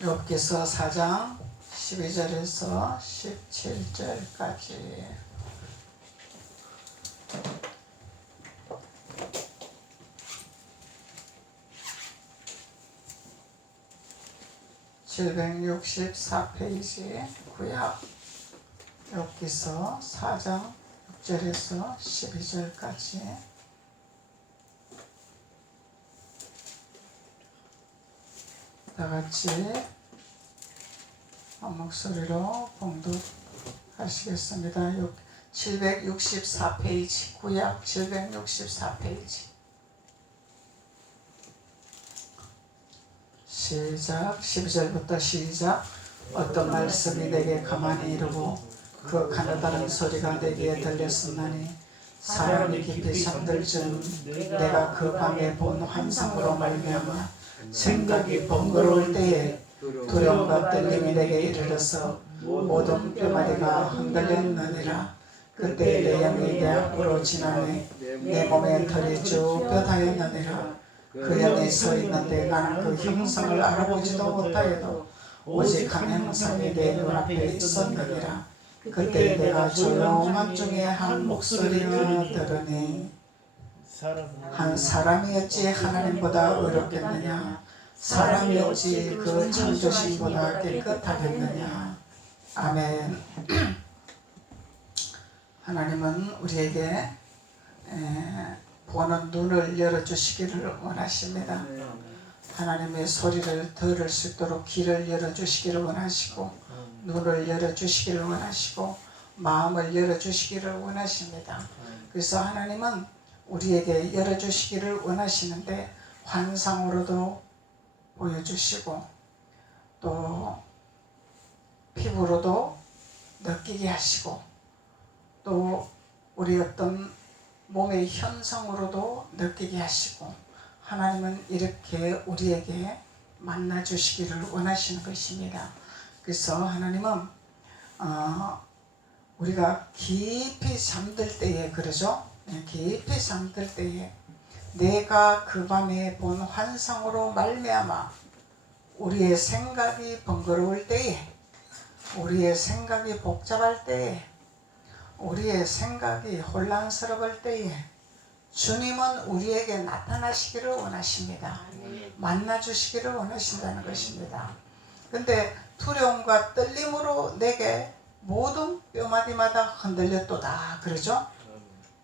욥기서 4장 12절에서 17절까지. (764페이지) 구약 욥기서 4장 6절에서 12절까지. 다같이 한 목소리로 봉독하시겠습니다. 764페이지 구약 764페이지 시작. 12절부터 시작. 어떤 말씀이 내게 가만히 이르고 그 가느다란 소리가 내게 들렸으나니 사람이 깊이 잠들 즈음 내가 그 밤에 본 환상으로 말미암아 생각이 번거로울 때에 두려움과 떨림이 내게 이르러서 모든 뼈마디가 흔들렸느니라. 그때 내 영이 내 앞으로 지나네 내 몸에 털이 쭉 뼈다였느니라. 그 연에 서 있는데 나는 그 형상을 알아보지도 못하여도 오직 한 형상이 내 눈앞에 있었느니라. 그때 내가 조용한 중에 한 목소리를 들으니 한 사람이었지 하나님보다 어렵겠느냐. 사람이었지 그 창조신보다 깨끗하겠느냐. 아멘. 하나님은 우리에게 보는 눈을 열어주시기를 원하십니다. 하나님의 소리를 들을 수 있도록 귀를 열어주시기를 원하시고 눈을 열어주시기를 원하시고 마음을 열어주시기를 원하십니다. 그래서 하나님은 우리에게 열어주시기를 원하시는데 환상으로도 보여주시고 또 피부로도 느끼게 하시고 또 우리 어떤 몸의 현상으로도 느끼게 하시고 하나님은 이렇게 우리에게 만나주시기를 원하시는 것입니다. 그래서 하나님은 우리가 깊이 잠들 때에 그러죠. 깊이 잠들 때에 내가 그 밤에 본 환상으로 말미암아 우리의 생각이 번거로울 때에 우리의 생각이 복잡할 때에 우리의 생각이 혼란스러울 때에 주님은 우리에게 나타나시기를 원하십니다. 만나주시기를 원하신다는 것입니다. 근데 두려움과 떨림으로 내게 모든 뼈마디마다 흔들렸도다 그러죠.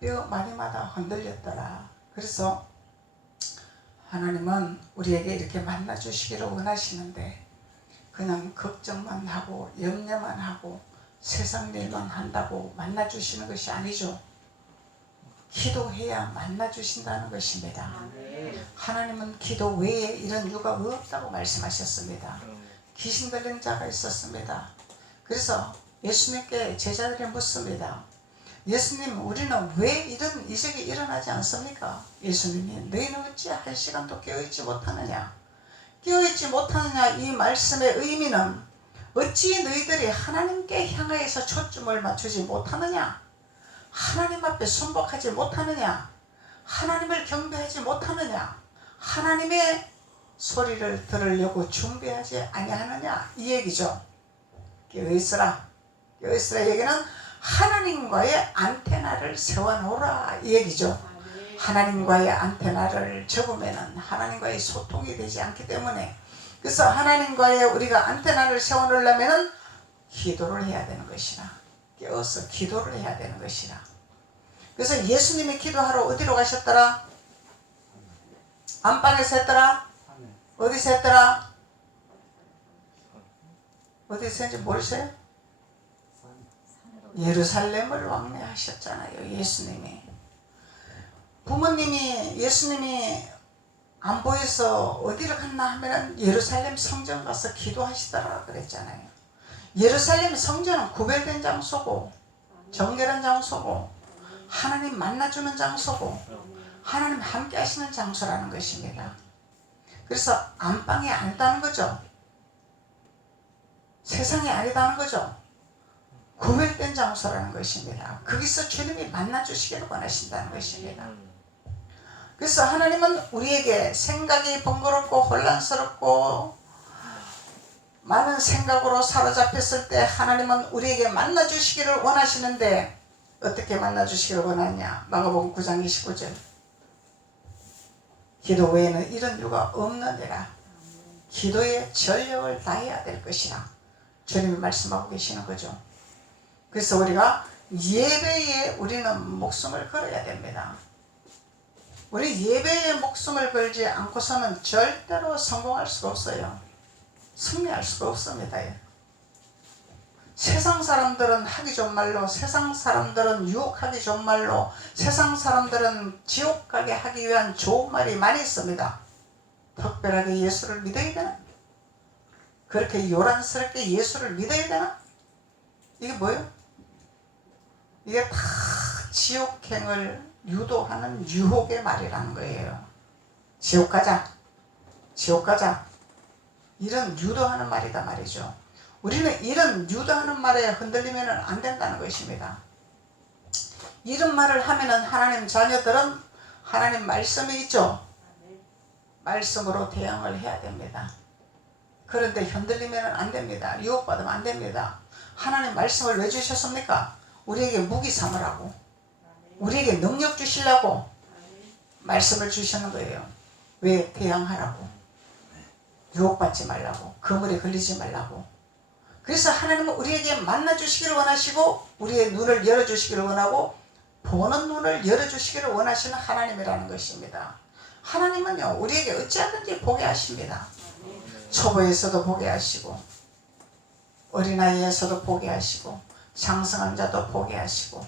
뼈마디마다 흔들렸더라. 그래서 하나님은 우리에게 이렇게 만나주시기를 원하시는데 그냥 걱정만 하고 염려만 하고 세상 일만 한다고 만나주시는 것이 아니죠. 기도해야 만나주신다는 것입니다. 하나님은 기도 외에 이런 이유가 없다고 말씀하셨습니다. 귀신 들린 자가 있었습니다. 그래서 예수님께 제자들이 묻습니다. 예수님, 우리는 왜 이런 이적이 일어나지 않습니까? 예수님이 너희는 어찌 할 시간도 깨어있지 못하느냐. 깨어있지 못하느냐 이 말씀의 의미는 어찌 너희들이 하나님께 향하여서 초점을 맞추지 못하느냐. 하나님 앞에 순복하지 못하느냐. 하나님을 경배하지 못하느냐. 하나님의 소리를 들으려고 준비하지 아니하느냐 이 얘기죠. 깨어있으라. 깨어있으라 얘기는 하나님과의 안테나를 세워놓으라 이 얘기죠. 하나님과의 안테나를 접으면 하나님과의 소통이 되지 않기 때문에 그래서 하나님과의 우리가 안테나를 세워놓으려면 기도를 해야 되는 것이라. 깨어서 기도를 해야 되는 것이라. 그래서 예수님이 기도하러 어디로 가셨더라? 안방에서 했더라? 어디서 했더라? 어디서 했는지 모르세요? 예루살렘을 왕래하셨잖아요. 예수님이. 부모님이 예수님이 안 보여서 어디를 갔나 하면 예루살렘 성전 가서 기도하시더라 그랬잖아요. 예루살렘 성전은 구별된 장소고 정결한 장소고 하나님 만나주는 장소고 하나님 함께 하시는 장소라는 것입니다. 그래서 안방에 아니다는 거죠. 세상이 아니다는 거죠. 구별된 장소라는 것입니다. 거기서 주님이 만나주시기를 원하신다는 것입니다. 그래서 하나님은 우리에게 생각이 번거롭고 혼란스럽고 많은 생각으로 사로잡혔을 때 하나님은 우리에게 만나주시기를 원하시는데 어떻게 만나주시기를 원하냐? 마가복음 9장 29절. 기도 외에는 이런 이유가 없느니라. 기도에 전력을 다해야 될 것이라 주님이 말씀하고 계시는 거죠. 그래서 우리가 예배에 우리는 목숨을 걸어야 됩니다. 우리 예배에 목숨을 걸지 않고서는 절대로 성공할 수가 없어요. 승리할 수가 없습니다. 세상 사람들은 하기 좋은 말로, 세상 사람들은 유혹하기 좋은 말로, 세상 사람들은 지옥 가게 하기 위한 좋은 말이 많이 있습니다. 특별하게 예수를 믿어야 되나? 그렇게 요란스럽게 예수를 믿어야 되나? 이게 뭐예요? 이게 다 지옥행을 유도하는 유혹의 말이라는 거예요. 지옥 가자, 지옥 가자, 이런 유도하는 말이다 말이죠. 우리는 이런 유도하는 말에 흔들리면 안 된다는 것입니다. 이런 말을 하면은 하나님 자녀들은 하나님 말씀이 있죠. 말씀으로 대응을 해야 됩니다. 그런데 흔들리면 안 됩니다. 유혹받으면 안 됩니다. 하나님 말씀을 왜 주셨습니까? 우리에게 무기 삼으라고, 우리에게 능력 주시려고 말씀을 주시는 거예요. 왜? 대항하라고, 유혹받지 말라고, 그물에 걸리지 말라고. 그래서 하나님은 우리에게 만나주시기를 원하시고 우리의 눈을 열어주시기를 원하고 보는 눈을 열어주시기를 원하시는 하나님이라는 것입니다. 하나님은요, 우리에게 어찌하든지 보게 하십니다. 초보에서도 보게 하시고 어린아이에서도 보게 하시고 장성한 자도 보게 하시고.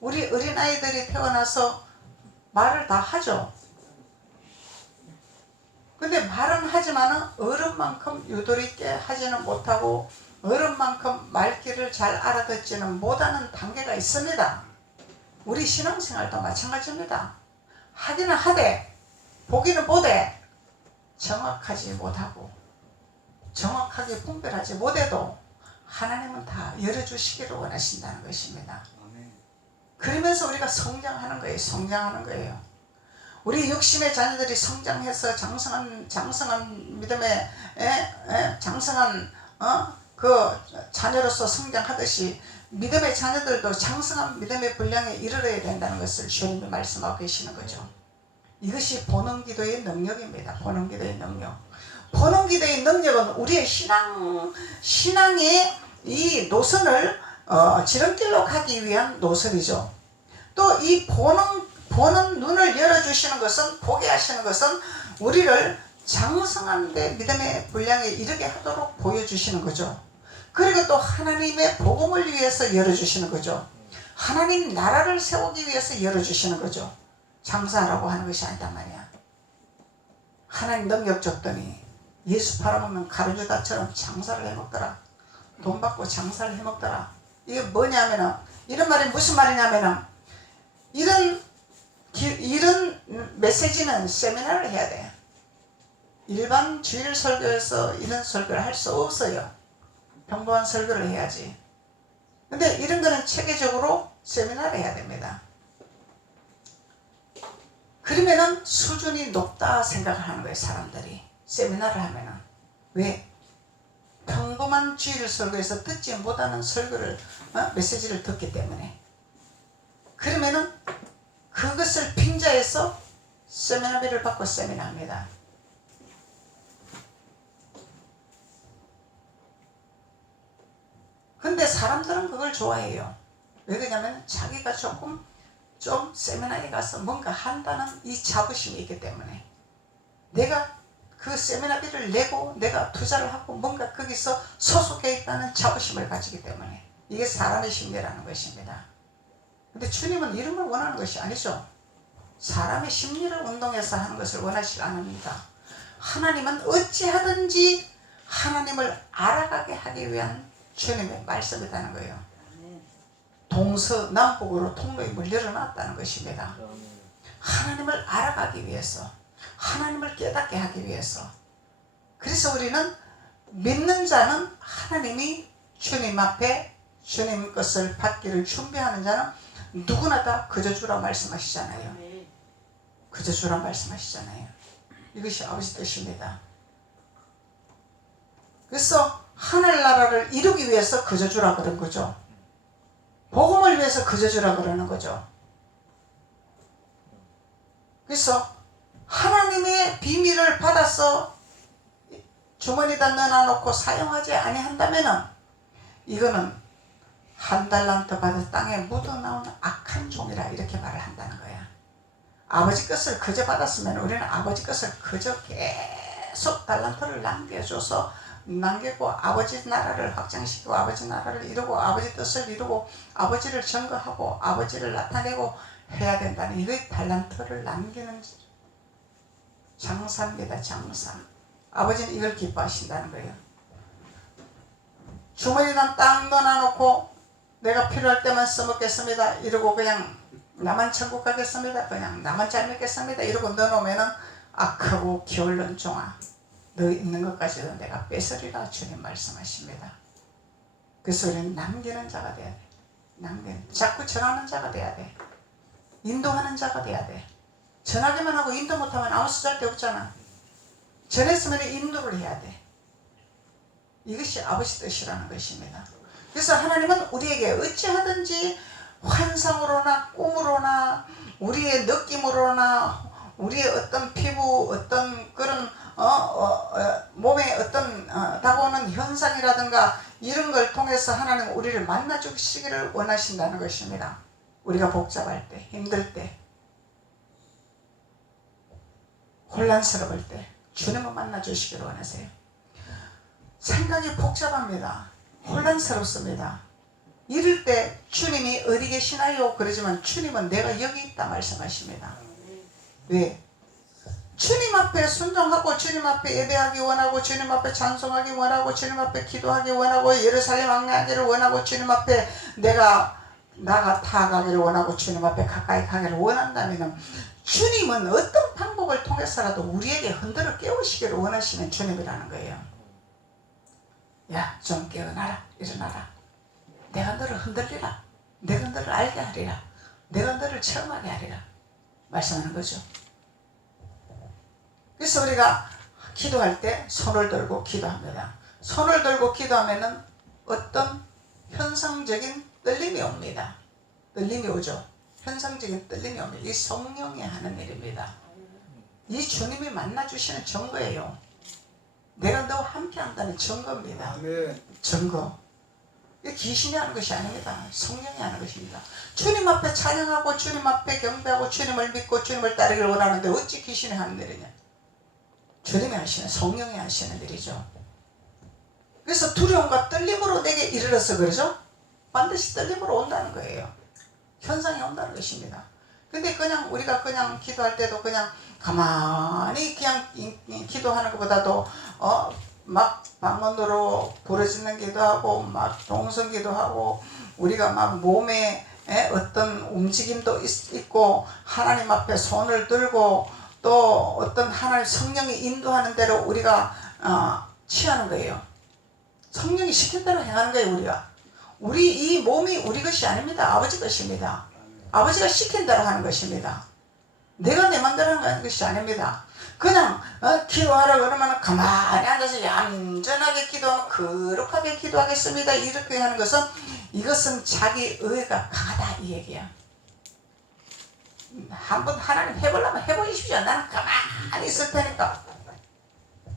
우리 어린아이들이 태어나서 말을 다 하죠. 근데 말은 하지만은 어른만큼 유도리 있게 하지는 못하고 어른만큼 말귀를 잘 알아듣지는 못하는 단계가 있습니다. 우리 신앙생활도 마찬가지입니다. 하기는 하되 보기는 보되 정확하지 못하고 정확하게 분별하지 못해도 하나님은 다 열어주시기를 원하신다는 것입니다. 그러면서 우리가 성장하는 거예요. 성장하는 거예요. 우리 육신의 자녀들이 성장해서 장성한 믿음의 장성한 그 자녀로서 성장하듯이 믿음의 자녀들도 장성한 믿음의 분량에 이르러야 된다는 것을 주님이 말씀하고 계시는 거죠. 이것이 보는 기도의 능력입니다. 보는 기도의 능력. 보는 기도의 능력은 우리의 신앙의 이 노선을 지름길로 가기 위한 노선이죠. 또 이 보는 눈을 열어주시는 것은, 보게 하시는 것은 우리를 장성한 데 믿음의 분량에 이르게 하도록 보여주시는 거죠. 그리고 또 하나님의 복음을 위해서 열어주시는 거죠. 하나님 나라를 세우기 위해서 열어주시는 거죠. 장사하라고 하는 것이 아니단 말이야. 하나님 능력 줬더니 예수 팔아먹는 가룟유다처럼 장사를 해먹더라. 돈 받고 장사를 해먹더라. 이게 뭐냐면은, 이런 말이 무슨 말이냐면은, 이런 메시지는 세미나를 해야 돼. 일반 주일 설교에서 이런 설교를 할 수 없어요. 평범한 설교를 해야지. 근데 이런 거는 체계적으로 세미나를 해야 됩니다. 그러면은 수준이 높다 생각을 하는 거예요, 사람들이. 세미나를 하면은. 왜? 평범한 주일 설교에서 듣지 못하는 설교를, 메시지를 듣기 때문에. 그러면은 그것을 빙자해서 세미나비를 받고 세미나합니다. 근데 사람들은 그걸 좋아해요. 왜 그러냐면 자기가 좀 세미나에 가서 뭔가 한다는 이 자부심이 있기 때문에, 내가 그 세미나비를 내고 내가 투자를 하고 뭔가 거기서 소속해 있다는 자부심을 가지기 때문에, 이게 사람의 심리라는 것입니다. 근데 주님은 이런 걸 원하는 것이 아니죠. 사람의 심리를 운동해서 하는 것을 원하지 않습니다. 하나님은 어찌하든지 하나님을 알아가게 하기 위한 주님의 말씀이라는 거예요. 동서남북으로 통로임을 열어놨다는 것입니다. 하나님을 알아가기 위해서, 하나님을 깨닫게 하기 위해서. 그래서 우리는 믿는 자는 하나님이 주님 앞에 주님 것을 받기를 준비하는 자는 누구나 다 그저 주라 말씀하시잖아요. 그저 주라 말씀하시잖아요. 이것이 아버지 뜻입니다. 그래서 하늘나라를 이루기 위해서 거저주라 그런 거죠. 복음을 위해서 거저주라 그러는 거죠. 그래서 하나님의 비밀을 받아서 주머니에다 넣어놓고 사용하지 아니한다면은 이거는 한 달란트 받아 땅에 묻어나오는 악한 종이라 이렇게 말을 한다는 거야. 아버지 것을 그저 받았으면 우리는 아버지 것을 그저 계속 달란트를 남기고 아버지 나라를 확장시키고 아버지 나라를 이루고 아버지 뜻을 이루고 아버지를 증거하고 아버지를 나타내고 해야 된다는 이게 달란트를 남기는 장사입니다. 장사. 아버지는 이걸 기뻐하신다는 거예요. 주머니에다 딱 넣어놓고 내가 필요할 때만 써먹겠습니다 이러고 그냥 나만 천국 가겠습니다 그냥 나만 잘 먹겠습니다 이러고 넣어놓으면은 악하고 게을른 종아 너 있는 것까지도 내가 뺏으리라 주님 말씀하십니다. 그래서 우리는 남기는 자가 돼야 돼. 자꾸 전하는 자가 돼야 돼. 인도하는 자가 돼야 돼. 전하기만 하고 인도 못하면 아무 쓰잘데 없잖아. 전했으면 인도를 해야 돼. 이것이 아버지 뜻이라는 것입니다. 그래서 하나님은 우리에게 어찌하든지 환상으로나 꿈으로나 우리의 느낌으로나 우리의 어떤 피부 어떤 그런 몸에 어떤 다가오는 현상이라든가 이런 걸 통해서 하나님 우리를 만나 주시기를 원하신다는 것입니다. 우리가 복잡할 때, 힘들 때, 혼란스러울 때 주님을 만나 주시기를 원하세요. 생각이 복잡합니다. 혼란스럽습니다. 이럴 때 주님이 어디 계시나요? 그러지만 주님은 내가 여기 있다 말씀하십니다. 왜? 주님 앞에 순종하고 주님 앞에 예배하기 원하고 주님 앞에 찬송하기 원하고 주님 앞에 기도하기 원하고 예루살렘 왕래하기를 원하고 주님 앞에 내가 나아가기를 원하고 주님 앞에 가까이 가기를 원한다면 주님은 어떤 방법을 통해서라도 우리에게 흔들어 깨우시기를 원하시는 주님이라는 거예요. 야, 좀 깨어나라. 일어나라. 내가 너를 흔들리라. 내가 너를 알게 하리라. 내가 너를 체험하게 하리라. 말씀하는 거죠. 그래서 우리가 기도할 때 손을 들고 기도합니다. 손을 들고 기도하면은 어떤 현상적인 떨림이 옵니다. 떨림이 오죠. 현상적인 떨림이 옵니다. 이 성령이 하는 일입니다. 이 주님이 만나주시는 증거예요. 내가 너와 함께 한다는 증거입니다. 아멘. 증거. 이게 귀신이 하는 것이 아닙니다. 성령이 하는 것입니다. 주님 앞에 찬양하고 주님 앞에 경배하고 주님을 믿고 주님을 따르기를 원하는데 어찌 귀신이 하는 일이냐. 주님이 하시는 성령이 하시는 일이죠. 그래서 두려움과 떨림으로 내게 이르러서 그러죠. 반드시 떨림으로 온다는 거예요. 현상이 온다는 것입니다. 근데 그냥 우리가 그냥 기도할 때도 그냥 가만히 그냥 기도하는 것보다도 막 방언으로 부르짖는 기도하고 막 동성 기도하고 우리가 막 몸에 어떤 움직임도 있고 하나님 앞에 손을 들고 또 어떤 하나님 성령이 인도하는 대로 우리가 취하는 거예요. 성령이 시킨 대로 행하는 거예요. 우리가. 우리 이 몸이 우리 것이 아닙니다. 아버지 것입니다. 아버지가 시킨 대로 하는 것입니다. 내가 내 맘대로 하는 것이 아닙니다. 그냥 기도하라 그러면 가만히 앉아서 얌전하게 기도하면 거룩하게 기도하겠습니다. 이렇게 하는 것은 이것은 자기 의가 강하다 이 얘기야. 한번 하나님 해보려면 해보십시오. 나는 가만히 있을 테니까.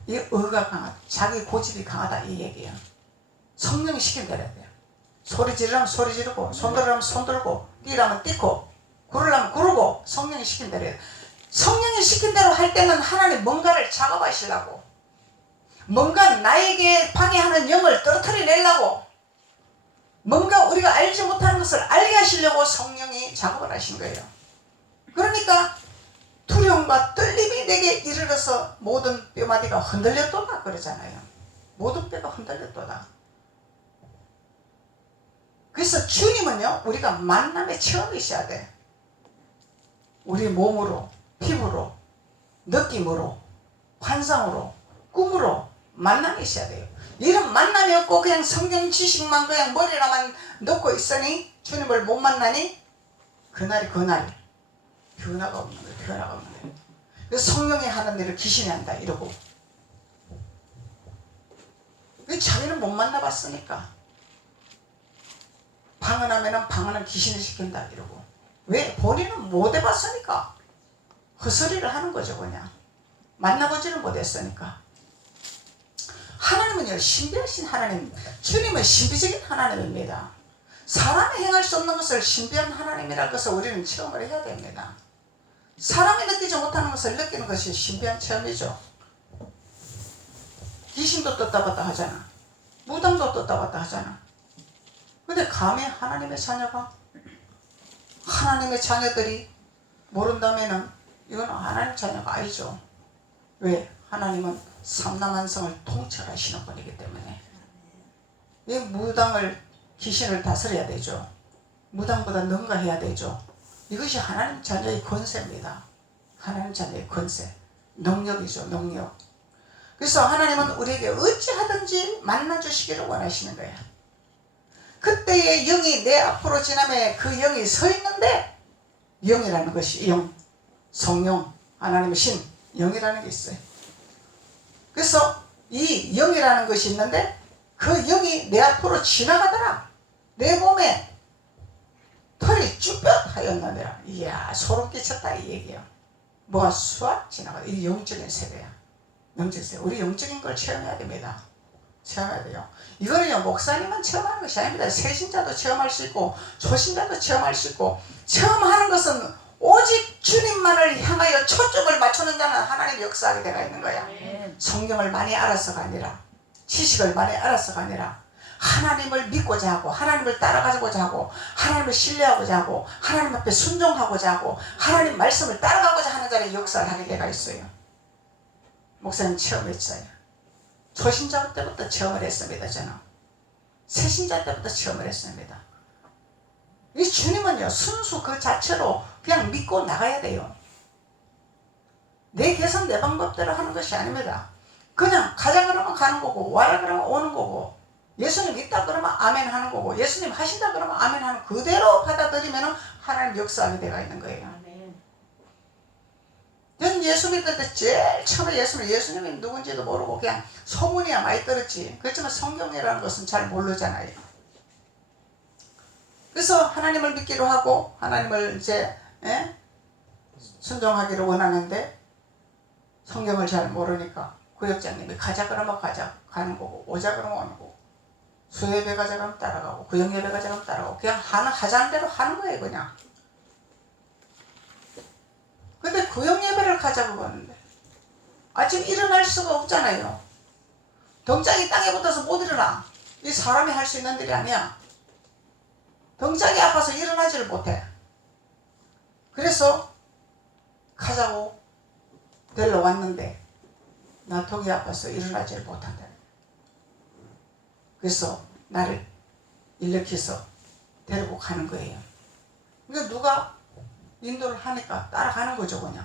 이 의가 강하다. 자기 고집이 강하다 이 얘기야. 성령이 시킨 대로 해야 돼요. 소리 지르려면 소리 지르고 손 들으려면 손 들고 뛰라면 뛰고 구르려면 구르고 성령이 시킨 대로 해야 돼요. 성령이 시킨 대로 할 때는 하나님 뭔가를 작업하시려고 뭔가 나에게 방해하는 영을 떨어뜨려내려고 뭔가 우리가 알지 못하는 것을 알게 하시려고 성령이 작업을 하신 거예요. 그러니까 두려움과 떨림이 내게 이르러서 모든 뼈마디가 흔들렸도다 그러잖아요. 모든 뼈가 흔들렸도다. 그래서 주님은요 우리가 만남의 체험이 있어야 돼. 우리 몸으로 피부로 느낌으로 환상으로 꿈으로 만남이 있어야 돼요. 이런 만남이 없고 그냥 성경 지식만 그냥 머리라만 넣고 있으니 주님을 못 만나니 그날이 그날 변화가 없는 거예요. 변화가 없는 거예요. 그래서 성령이 하는 일을 귀신이 한다 이러고 자기는 못 만나봤으니까. 방언하면은 방언은 귀신을 시킨다 이러고. 왜? 본인은 못 해봤으니까. 헛소리를 하는 거죠 그냥. 만나보지는 못했으니까. 하나님은요 신비하신 하나님, 주님은 신비적인 하나님입니다. 사람이 행할 수 없는 것을 신비한 하나님이라는 것을 우리는 체험을 해야 됩니다. 사람이 느끼지 못하는 것을 느끼는 것이 신비한 체험이죠. 귀신도 떴다 봤다 하잖아. 무당도 떴다 봤다 하잖아. 근데 감히 하나님의 자녀가, 하나님의 자녀들이 모른다면은 이건 하나님 자녀가 아니죠. 왜? 하나님은 삼남한성을 통찰하시는 분이기 때문에. 이 무당을, 귀신을 다스려야 되죠. 무당보다 능가해야 되죠. 이것이 하나님 자녀의 권세입니다. 하나님 자녀의 권세, 능력이죠. 능력. 그래서 하나님은 우리에게 어찌하든지 만나주시기를 원하시는 거야. 그때의 영이 내 앞으로 지나면 그 영이 서 있는데, 영이라는 것이 영, 성령, 하나님의 신, 영이라는 게 있어요. 그래서 이 영이라는 것이 있는데 그 영이 내 앞으로 지나가더라. 내 몸에 털이 쭈뼛하였느니라. 이야, 소름 끼쳤다 이 얘기야. 뭐가 수학 지나가다. 이 영적인 세계야. 영적인 세계. 우리 영적인 걸 체험해야 됩니다. 체험해야 돼요. 이거는요 목사님만 체험하는 것이 아닙니다. 세신자도 체험할 수 있고 초신자도 체험할 수 있고, 체험하는 것은 오직 주님만을 향하여 초점을 맞추는 자는 하나님의 역사하게 되어 있는 거야. 성경을 많이 알아서가 아니라, 지식을 많이 알아서가 아니라, 하나님을 믿고자 하고 하나님을 따라가고자 하고 하나님을 신뢰하고자 하고 하나님 앞에 순종하고자 하고 하나님 말씀을 따라가고자 하는 자의 역사를 하게 되어 있어요. 목사님 체험했어요. 초신자 때부터 체험을 했습니다. 저는 새신자 때부터 체험을 했습니다. 이 주님은요 순수 그 자체로 그냥 믿고 나가야 돼요. 내 개성 내 방법대로 하는 것이 아닙니다. 그냥 가자 그러면 가는 거고, 와라 그러면 오는 거고, 예수님 있다 그러면 아멘 하는 거고, 예수님 하신다 그러면 아멘 하는, 그대로 받아들이면 하나님 역사하게 되어 있는 거예요. 저는 예수 믿을 때 제일 처음에 예수님이 누군지도 모르고 그냥 소문이야 많이 들었지. 그렇지만 성경이라는 것은 잘 모르잖아요. 그래서 하나님을 믿기로 하고 하나님을 이제 순종하기를 원하는데, 성경을 잘 모르니까 구역장님이 가자 그러면 가는 거고, 오자 그러면 오는 거고, 수예배 가자 그러면 따라가고, 구역예배 가자 그러면 따라가고, 그냥 하자는 대로 하는 거예요 그냥. 근데 구역예배를 가자고 하는데 아침 일어날 수가 없잖아요. 덩짝이 땅에 붙어서 못 일어나. 이 사람이 할 수 있는 일이 아니야. 덩짝이 아파서 일어나지를 못해. 그래서 가자고 데리러 왔는데 나 독이 아파서 일어나지를 못한다. 그래서 나를 일으켜서 데리고 가는 거예요. 그러니까 누가 인도를 하니까 따라가는 거죠 그냥.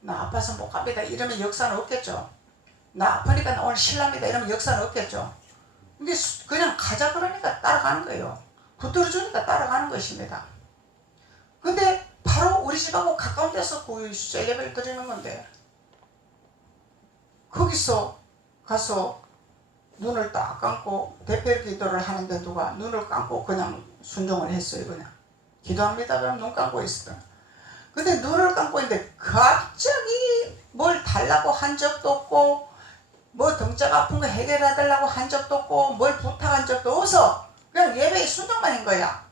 나 아파서 못 갑니다 이러면 역사는 없겠죠. 나 아프니까 오늘 신랍니다 이러면 역사는 없겠죠. 근데 그냥 가자 그러니까 따라가는 거예요. 붙들어주니까 따라가는 것입니다. 근데 바로 우리 집하고 가까운 데서 그 예배를 드리는 건데, 거기서 가서 눈을 딱 감고 대별 기도를 하는데 누가 눈을 감고 그냥 순종을 했어요. 그냥 기도합니다 그럼 눈 감고 있었다. 근데 눈을 감고 있는데 갑자기 뭘 달라고 한 적도 없고, 뭐 등짝 아픈 거 해결해달라고 한 적도 없고, 뭘 부탁한 적도 없어. 그냥 예배에 순종만 한 거야.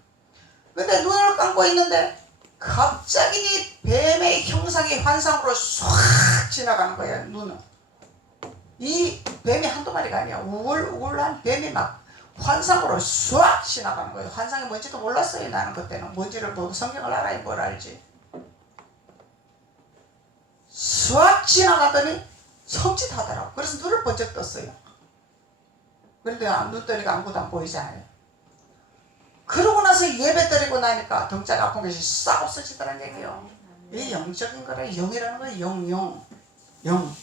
근데 눈을 감고 있는데 갑자기 뱀의 형상이 환상으로 唰 지나가는 거야. 눈은. 이 뱀이 한두 마리가 아니야. 우울한 뱀이 막 환상으로 唰 지나가는 거예요. 환상이 뭔지도 몰랐어요. 나는 그때는. 뭔지를 모르고 성경을 알아야 뭘 알지. 唰 지나가더니 섬찟하더라고. 그래서 눈을 번쩍 떴어요. 그런데 눈떠니까 아무것도 안 보이잖아요. 그러고 나서 예배 드리고 나니까 등짝 아픈 것이 싹 없어지더라는 얘기예요. 이 영적인 거라. 영이라는 거예요. 영.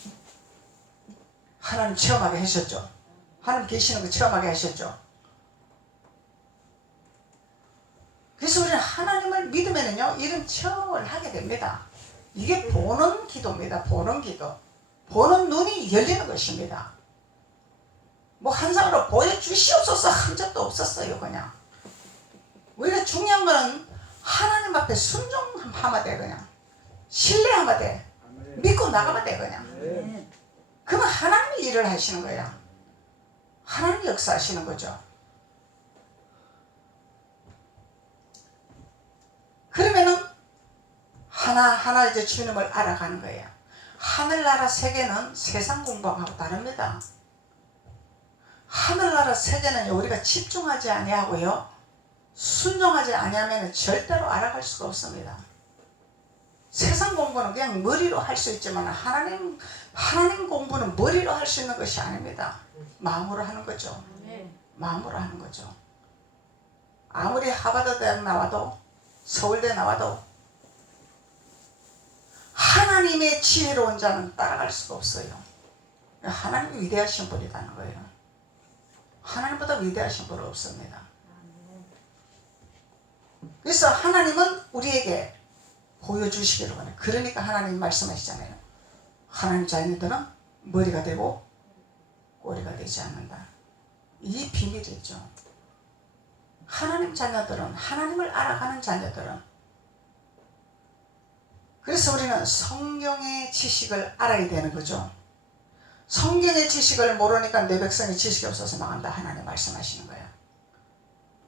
하나님 체험하게 하셨죠. 하나님 계시는 거 체험하게 하셨죠. 그래서 우리는 하나님을 믿으면요 이런 체험을 하게 됩니다. 이게 보는 기도입니다. 보는 기도. 보는 눈이 열리는 것입니다. 뭐 환상으로 보여주시옵소서 한 적도 없었어요. 그냥 우리가 중요한 거는 하나님 앞에 순종하면 돼. 그냥 신뢰하면 돼. 믿고 나가면 돼. 그냥 그러면 하나님이 일을 하시는 거야. 하나님이 역사하시는 거죠. 그러면은 하나하나 이제 주님을 알아가는 거예요. 하늘나라 세계는 세상 공부하고 다릅니다. 하늘나라 세계는 우리가 집중하지 아니하고요, 순종하지 아니하면 절대로 알아갈 수가 없습니다. 세상 공부는 그냥 머리로 할 수 있지만 하나님 공부는 머리로 할 수 있는 것이 아닙니다. 마음으로 하는 거죠. 마음으로 하는 거죠. 아무리 하버드 대학 나와도 서울대 나와도 하나님의 지혜로운 자는 따라갈 수가 없어요. 하나님이 위대하신 분이라는 거예요. 하나님보다 위대하신 분은 없습니다. 그래서 하나님은 우리에게 보여주시기를 원해요. 그러니까 하나님 말씀하시잖아요. 하나님 자녀들은 머리가 되고 꼬리가 되지 않는다. 이 비밀이죠. 하나님 자녀들은, 하나님을 알아가는 자녀들은, 그래서 우리는 성경의 지식을 알아야 되는 거죠. 성경의 지식을 모르니까 내 백성의 지식이 없어서 망한다. 하나님 말씀하시는 거예요.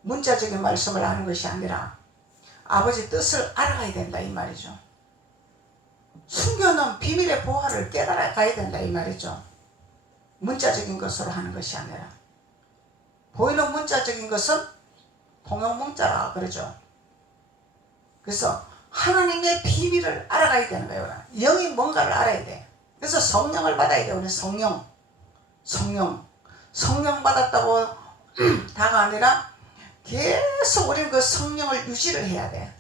문자적인 말씀을 아는 것이 아니라 아버지 뜻을 알아가야 된다 이 말이죠. 숨겨놓은 비밀의 보화를 깨달아가야 된다 이 말이죠. 문자적인 것으로 하는 것이 아니라. 보이는 문자적인 것은 통용문자라 그러죠. 그래서 하나님의 비밀을 알아가야 되는 거예요. 영이 뭔가를 알아야 돼. 그래서 성령을 받아야 돼. 우리 성령 받았다고 다가 아니라 계속 우리는 그 성령을 유지를 해야 돼.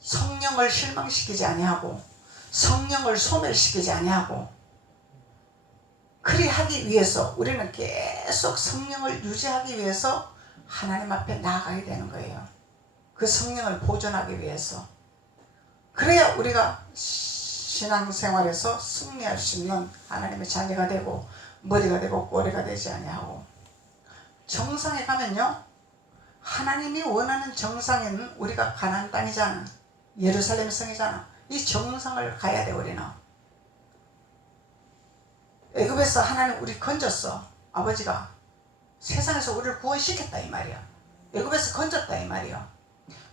성령을 실망시키지 아니하고 성령을 소멸시키지 아니하고, 그리 하기 위해서 우리는 계속 성령을 유지하기 위해서 하나님 앞에 나아가야 되는 거예요. 그 성령을 보존하기 위해서. 그래야 우리가 신앙생활에서 승리할 수 있는 하나님의 자녀가 되고 머리가 되고 꼬리가 되지 아니하고. 정상에 가면요, 하나님이 원하는 정상에는 우리가 가나안 땅이잖아. 예루살렘 성이잖아. 이 정상을 가야 돼. 우리는 애굽에서 하나님 우리 건졌어. 아버지가 세상에서 우리를 구원시켰다 이 말이야. 애굽에서 건졌다 이 말이야.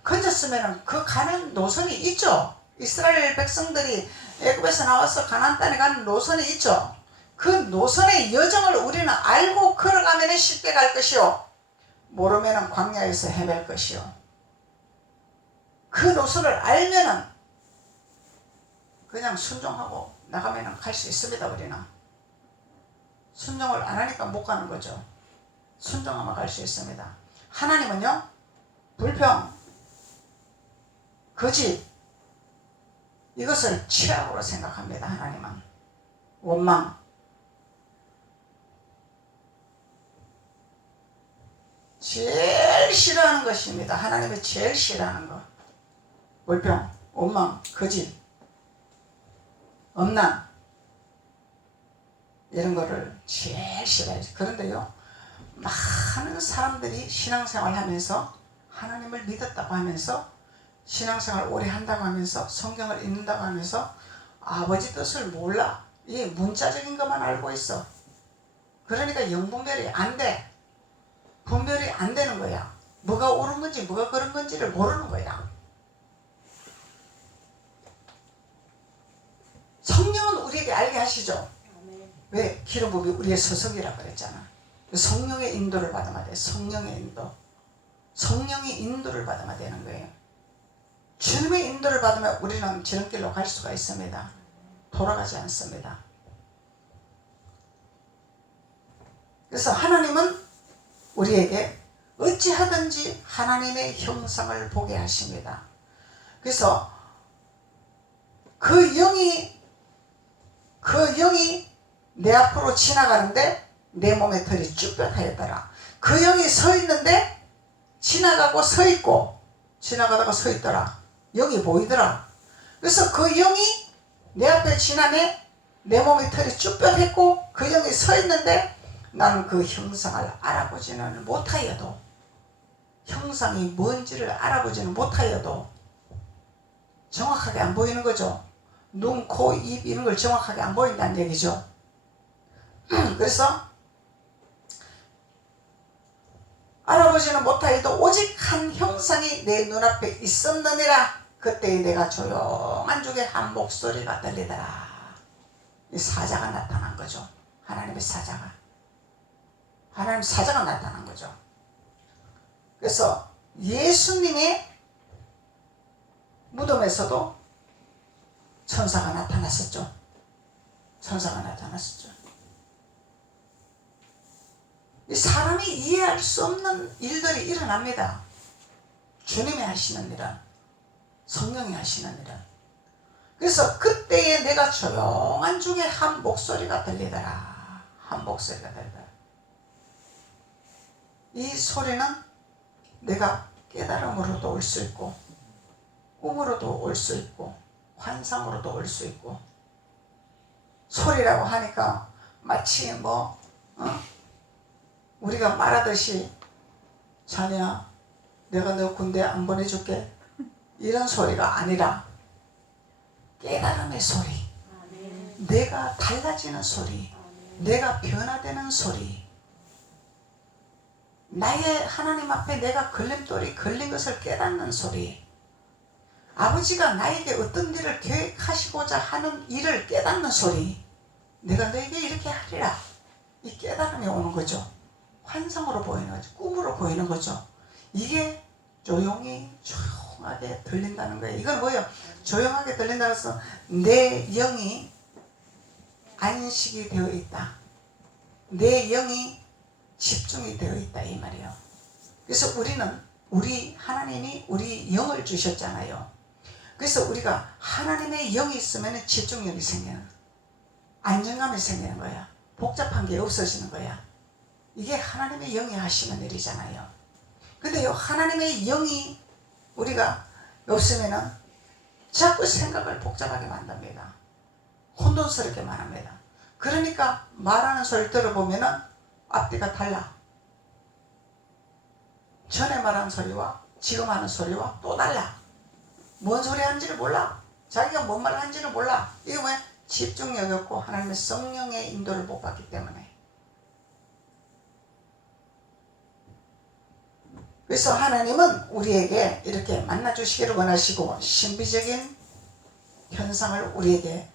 건졌으면 그 가는 노선이 있죠. 이스라엘 백성들이 애굽에서 나와서 가나안 땅에 가는 노선이 있죠. 그 노선의 여정을 우리는 알고 걸어가면 쉽게 갈 것이요, 모르면 광야에서 헤맬 것이요. 그 노선을 알면은 그냥 순종하고 나가면 갈 수 있습니다. 우리는 순종을 안 하니까 못 가는 거죠. 순종하면 갈 수 있습니다. 하나님은요, 불평, 거짓, 이것을 최악으로 생각합니다. 하나님은 원망, 제일 싫어하는 것입니다. 하나님이 제일 싫어하는 것. 불평, 원망, 거짓, 엄난, 이런 거를 제일 싫어해요. 그런데요, 많은 사람들이 신앙생활 하면서 하나님을 믿었다고 하면서 신앙생활 오래 한다고 하면서 성경을 읽는다고 하면서 아버지 뜻을 몰라. 이 문자적인 것만 알고 있어. 그러니까 영분별이 안 돼. 분별이 안 되는 거야. 뭐가 옳은 건지 뭐가 그런 건지를 모르는 거야. 성령은 우리에게 알게 하시죠. 왜? 기름 부음이 우리의 서석이라고 그랬잖아. 성령의 인도를 받으면 돼. 성령의 인도. 성령의 인도를 받으면 되는 거예요. 주님의 인도를 받으면 우리는 지름길로 갈 수가 있습니다. 돌아가지 않습니다. 그래서 하나님은 우리에게 어찌하든지 하나님의 형상을 보게 하십니다. 그래서 그 영이 내 앞으로 지나가는데 내 몸에 털이 쭈뼛하였더라. 그 영이 서 있는데 지나가고 서 있고 지나가다가 서 있더라. 영이 보이더라. 그래서 그 영이 내 앞에 지나네. 내 몸에 털이 쭈뼛했고 그 영이 서 있는데 나는 그 형상을 알아보지는 못하여도, 형상이 뭔지를 알아보지는 못하여도 정확하게 안 보이는 거죠. 눈, 코, 입 이런 걸 정확하게 안 보인다는 얘기죠. 그래서 알아보지는 못하여도 오직 한 형상이 내 눈앞에 있었느니라. 그때 내가 조용한 중에 한 목소리가 들리더라. 이 사자가 나타난 거죠. 하나님의 사자가. 하나님 사자가 나타난 거죠. 그래서 예수님의 무덤에서도 천사가 나타났었죠. 천사가 나타났었죠. 이 사람이 이해할 수 없는 일들이 일어납니다. 주님이 하시는 일은, 성령이 하시는 일은. 그래서 그때에 내가 조용한 중에 한 목소리가 들리더라. 한 목소리가 들리더라. 이 소리는 내가 깨달음으로도 올 수 있고, 꿈으로도 올 수 있고, 환상으로도 올 수 있고. 소리라고 하니까 마치 우리가 말하듯이 자네야 내가 너 군대 안 보내줄게 이런 소리가 아니라 깨달음의 소리, 내가 달라지는 소리, 내가 변화되는 소리, 나의 하나님 앞에 내가 걸림돌이 걸린 것을 깨닫는 소리, 아버지가 나에게 어떤 일을 계획하시고자 하는 일을 깨닫는 소리, 내가 너에게 이렇게 하리라, 이 깨달음이 오는 거죠. 환상으로 보이는 거죠. 꿈으로 보이는 거죠. 이게 조용하게 들린다는 거예요. 이건 뭐예요? 조용하게 들린다고 해서 내 영이 안식이 되어 있다, 내 영이 집중이 되어 있다, 이 말이에요. 그래서 우리 하나님이 우리 영을 주셨잖아요. 그래서 우리가 하나님의 영이 있으면 집중력이 생기는, 안정감이 생기는 거야. 복잡한 게 없어지는 거야. 이게 하나님의 영이 하시는 일이잖아요. 근데 하나님의 영이 우리가 없으면은 자꾸 생각을 복잡하게 만듭니다. 혼돈스럽게만 합니다. 그러니까 말하는 소리를 들어보면은 앞뒤가 달라. 전에 말한 소리와 지금 하는 소리와 또 달라. 뭔 소리 하는지를 몰라. 자기가 뭔 말을 하는지를 몰라. 이게 왜? 집중력이 없고 하나님의 성령의 인도를 못 받기 때문에. 그래서 하나님은 우리에게 이렇게 만나주시기를 원하시고 신비적인 현상을 우리에게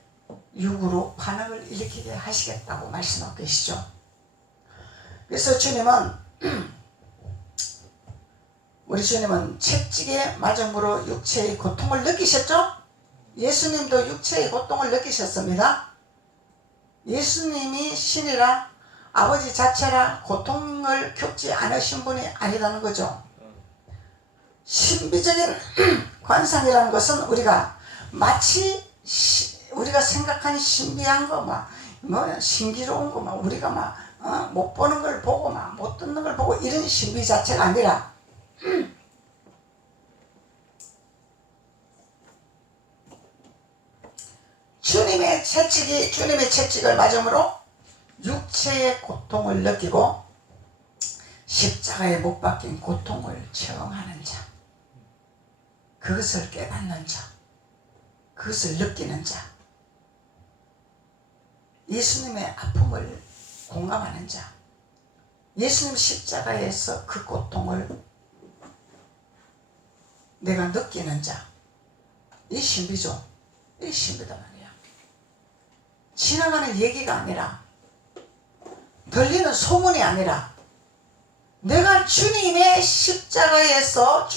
육으로 반응을 일으키게 하시겠다고 말씀하고 계시죠. 그래서 우리 주님은 채찍에 맞음으로 육체의 고통을 느끼셨죠? 예수님도 육체의 고통을 느끼셨습니다. 예수님이 신이라 아버지 자체라 고통을 겪지 않으신 분이 아니라는 거죠. 신비적인 관상이라는 것은 우리가 마치 우리가 생각한 신비한 거, 신기로운 거, 우리가 못 보는 걸 보고, 못 듣는 걸 보고 이런 신비 자체가 아니라 주님의 채찍을 맞음으로 육체의 고통을 느끼고 십자가에 못 박힌 고통을 체험하는 자, 그것을 깨닫는 자, 그것을 느끼는 자, 예수님의 아픔을 공감하는 자, 예수님 십자가에서 그 고통을 내가 느끼는 자, 이 신비죠. 이 신비다 말이야. 지나가는 얘기가 아니라, 들리는 소문이 아니라, 내가 주님의 십자가에서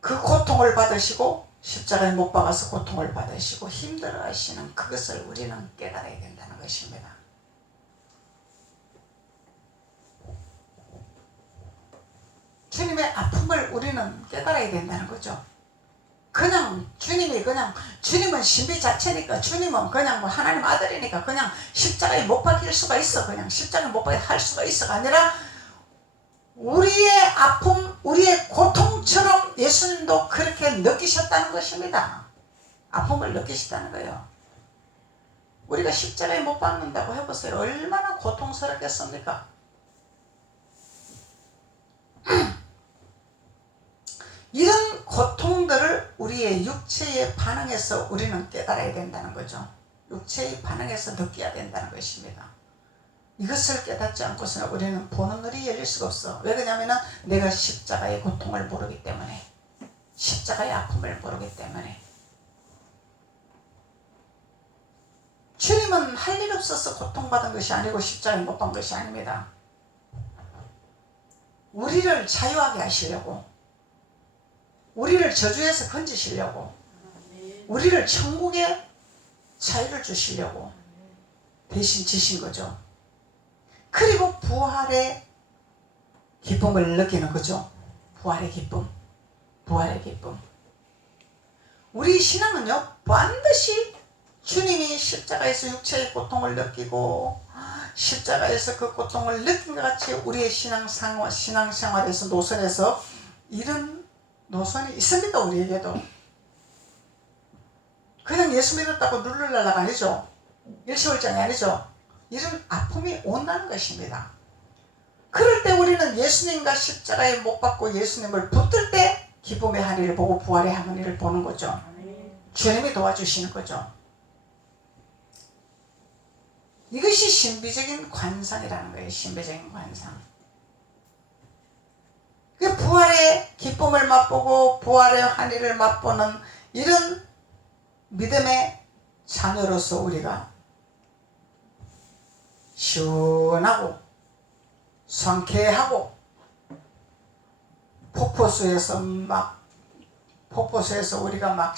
그 고통을 받으시고 십자가에 못 박아서 고통을 받으시고 힘들어 하시는 그것을 우리는 깨달아야 된다는 것입니다. 주님의 아픔을 우리는 깨달아야 된다는 거죠. 주님은 신비 자체니까, 주님은 그냥 하나님 아들이니까 그냥 십자가에 못 박힐 수가 있어, 그냥 십자가에 못 박힐 할 수가 있어가 아니라 우리의 아픔, 우리의 고통처럼 예수님도 그렇게 느끼셨다는 것입니다. 아픔을 느끼셨다는 거예요. 우리가 십자가에 못 박는다고 해보세요. 얼마나 고통스럽겠습니까? 이런 고통들을 우리의 육체에 반응해서 우리는 깨달아야 된다는 거죠. 육체의 반응해서 느껴야 된다는 것입니다. 이것을 깨닫지 않고서는 우리는 보는 눈이 열릴 수가 없어. 왜 그러냐면 내가 십자가의 고통을 모르기 때문에, 십자가의 아픔을 모르기 때문에. 주님은 할 일 없어서 고통받은 것이 아니고 십자가에 못 박은 것이 아닙니다. 우리를 자유하게 하시려고, 우리를 저주에서 건지시려고, 우리를 천국의 자유를 주시려고 대신 지신 거죠. 그리고 부활의 기쁨을 느끼는 거죠. 부활의 기쁨, 부활의 기쁨. 우리 신앙은요, 반드시 주님이 십자가에서 육체의 고통을 느끼고 십자가에서 그 고통을 느낀 것 같이 우리의 신앙생활에서 노선에서 이런 노선이 있습니다. 우리에게도 그냥 예수 믿었다고 누르려고 아니죠. 일시월장이 아니죠. 이런 아픔이 온다는 것입니다. 그럴 때 우리는 예수님과 십자가에 못 박고 예수님을 붙들 때 기쁨의 하늘을 보고 부활의 하늘을 보는 거죠. 주님이 도와주시는 거죠. 이것이 신비적인 관상이라는 거예요. 신비적인 관상. 그 부활의 기쁨을 맛보고 부활의 하늘을 맛보는 이런 믿음의 자녀로서 우리가 시원하고 상쾌하고 폭포수에서 우리가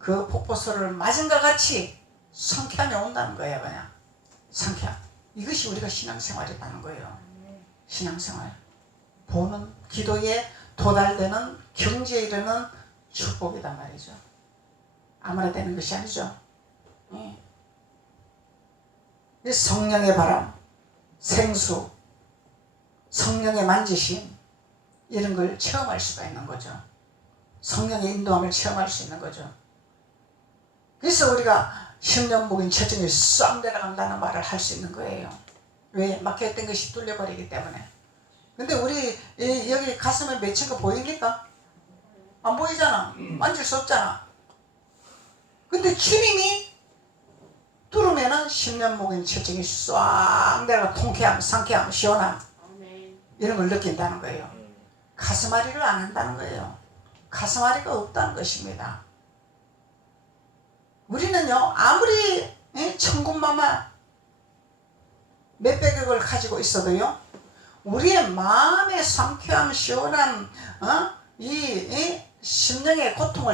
그 폭포수를 맞은 것 같이 상쾌함이 온다는 거예요. 그냥 상쾌함. 이것이 우리가 신앙생활이라는 거예요. 신앙생활. 보는 기도에 도달되는 경지에 이르는 축복이단 말이죠. 아무나 되는 것이 아니죠. 이 성령의 바람, 생수, 성령의 만지심, 이런 걸 체험할 수가 있는 거죠. 성령의 인도함을 체험할 수 있는 거죠. 그래서 우리가 10년 묵인 체증이 싹 내려간다는 말을 할 수 있는 거예요. 왜? 막혀있던 것이 뚫려버리기 때문에. 근데 우리 여기 가슴에 맺힌 거 보입니까? 안 보이잖아. 만질 수 없잖아. 근데 주님이 뚫으면은 10년 묵인 체증이 싹 내려가 통쾌함, 상쾌함, 시원함, 이런 걸 느낀다는 거예요. 가슴앓이를 안 한다는 거예요. 가슴앓이가 없다는 것입니다. 우리는요, 아무리 천군만마 몇백억을 가지고 있어도요, 우리의 마음의 상쾌함, 시원함, 이 심령의 고통을